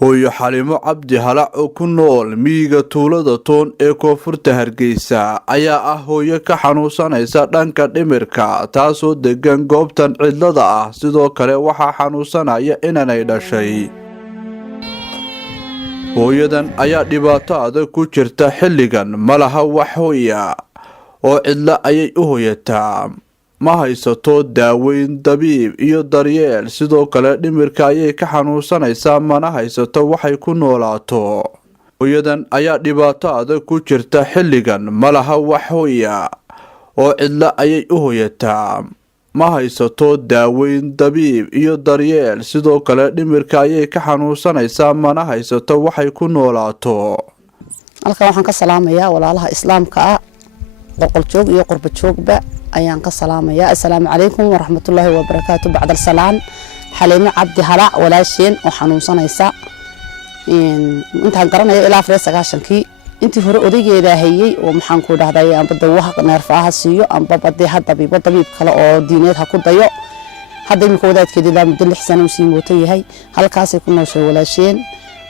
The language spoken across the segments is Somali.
hooyo Xalimo Cabdi Halac oo ku nool miyiga tuulada Toon ee koonfurta Hargeysa ayaa ah hooyo ka xanuunsanaysa dhanka dhimirka taasoo degan goobtan cidlada ah sidoo kale waxa xanuunsanaya inay dhashay. hooyadan ayaa dhibaato adag ku jirta xilligan malaha wax hooya oo cidla ayay u hooyataa ma haysato daaweyn dabiib iyo daryeel sidoo kale dhimirka ayay ka xanuunsanaysaa mana haysato waxay ku noolaato. hooyadan ayaa dhibaato adag ku jirta xilligan malaha wax hooya oo cidla ayay u hooyataa ma haysato daaweyn dabiib iyo daryeel sidoo kale dhimirka ayay ka xanuunsanaysaa mana haysato waxay ku noolaato. halkan waxaan ka salaamayaa walaalaha islaamka ah boqol joog iyo qurba joogba ayaan ka salaamayaa. assalaamu calaykum waraxmatullaahi wabarakaatu. bacda salaan Xalimo Cabdi Halac walaasheen oo xanuunsanaysa intaan garanayo ilaa 9kii intii hore odaygeeda hayay oo maxaan ku dhahday amba dawaha neerfaha siiyo amba badee hadda dabiib kale oo diineed ha ku dayo hadda imika wadaadkeedii la muddo 6 sano sii mootay yahay halkaas ay ku nooshay walaasheen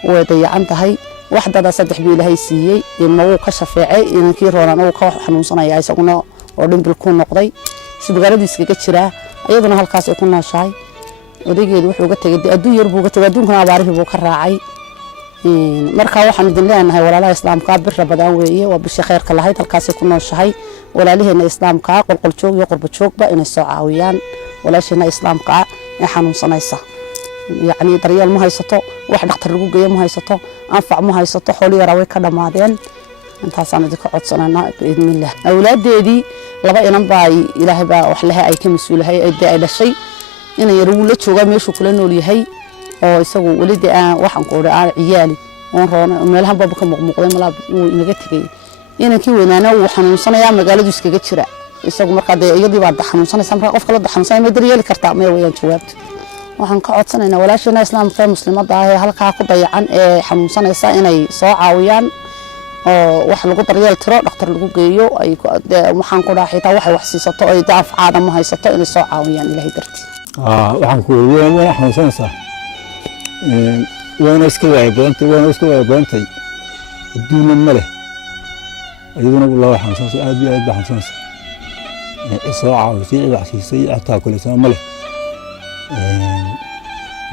way dayacan tahay waxdada 3 bii ilaahay siiyay inuu ka shafeecay inankii roonaan oo ka xanuunsanaya isaguna oo dhimbil ku noqday sibgaradiis kaga jira ayaduna halkaas ay ku nooshahay odaygeedu wuxuu uga tagay adduun yar buu uga tagay adduunkana abaarihi buu ka raacay. marka waxaan idin leenahay walaalaha islaamka bir badan weeye waa bishi khayrka lahayd halkaas ay ku nooshahay walaalaheena islaamka qolqol joog iyo qurba joogba inay soo caawiyaan walaasheena islaamka ee xanuunsanaysa يعني daryeel ma haysato wax dhakhtar lagu geeyo ma haysato anfac ma haysato xoolo yar way ka dhamaadeen intaasaan idinka codsanayna biidnillah. awlaadeedii laba inan baa ilaahay baa wax lahay ay ka masuulahay ay dhashay in yar uu la jooga meeshu kula nool yahay oo isagu walidi aan waxaan ku oraa ciyaali oo roona meelaha baba ka muuqmuuqday malaab uu inaga tagay inankii weynaana uu xanuunsanaya magaaladu iskaga jira isagu markaa iyadii baa xanuunsanaysa markaa qof kale xanuunsanaya ma daryeeli kartaa ma wayaan jawaabta. waxaan ka codsanaynaa walaasheena islaamka muslimada ah ee halka ku dayacan ee xanuunsanaysa inay soo caawiyaan oo wax lagu daryeel tiro dhakhtar lagu geeyo ay waxaan ku dhaaxitaa waxay wax siisato ay daaf caada ma haysato inay soo caawiyaan ilaahay dartii. waxaan ku weeyaan xanuunsanaysa وانا اسكوا بنتي الدنيا مله ايضا والله حمصان ابي حمصان اسراع وسيع بحسيسي حتى كل سنه مله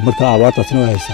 marka abaarta sano haysa